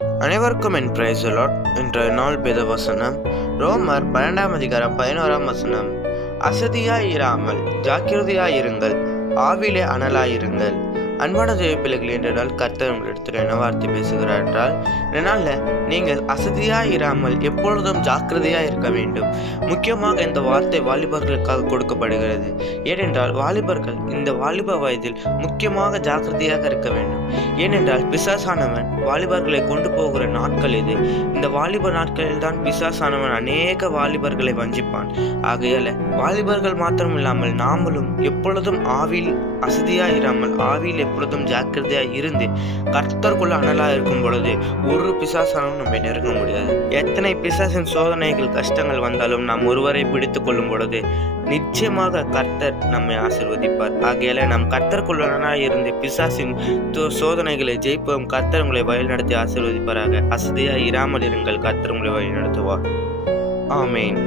அனைவருக்கும் என் price Lord. இன்றைய நாள் வேத வசனம் ரோமர் 12 அதிகாரம் 11 வசனம். அசதியாயிராமல் ஜாக்கிரதையாயிருங்கள், ஆவிலே அனலாயிருங்கள். அன்பான தேவ பிள்ளைகள், என்றால் கர்த்தர் உங்களிடத்தில் என்ன வார்த்தை பேசுகிறார் என்றால், இதனால நீங்கள் அசதியாயிராமல் எப்பொழுதும் ஜாக்கிரதையாக இருக்க வேண்டும். முக்கியமாக இந்த வார்த்தை வாலிபர்களுக்காக கொடுக்கப்படுகிறது. ஏனென்றால் வாலிபர்கள் இந்த வாலிப வயதில் முக்கியமாக ஜாக்கிரதையாக இருக்க வேண்டும். ஏனென்றால் பிசாசானவன் வாலிபர்களை கொண்டு போகிற நாட்கள் இது. இந்த வாலிப நாட்களில் தான் பிசாசானவன் அநேக வாலிபர்களை வஞ்சிப்பான். ஆகையால வாலிபர்கள் மாத்திரம் இல்லாமல் நாமளும் எப்பொழுதும் ஆவியில் அசதியாயிராமல் ஆவியில் எப்பொழுதும் ஜாக்கிரதையாக இருந்து கர்த்தருக்குள்ள அனலாக இருக்கும் பொழுது ஒரு பிசாசானும் நம்ம நெருங்க முடியாது. எத்தனை பிசாசின் சோதனைகள் கஷ்டங்கள் வந்தாலும் நாம் ஒருவரை பிடித்துக் கொள்ளும் பொழுது நிச்சயமாக கர்த்தர் நம்மை ஆசீர்வதிப்பார். ஆகையால நாம் கர்த்தருக்குள்ளனாக இருந்து பிசாசின் சோதனைகளை ஜெயிப்போம். கர்த்தர் உங்களை வழிநடத்தி ஆசீர்வதிப்பாராக. அசதியாக இராமல் இருங்கள், கர்த்தர் உங்களை வழிநடத்துவார். ஆமேன்.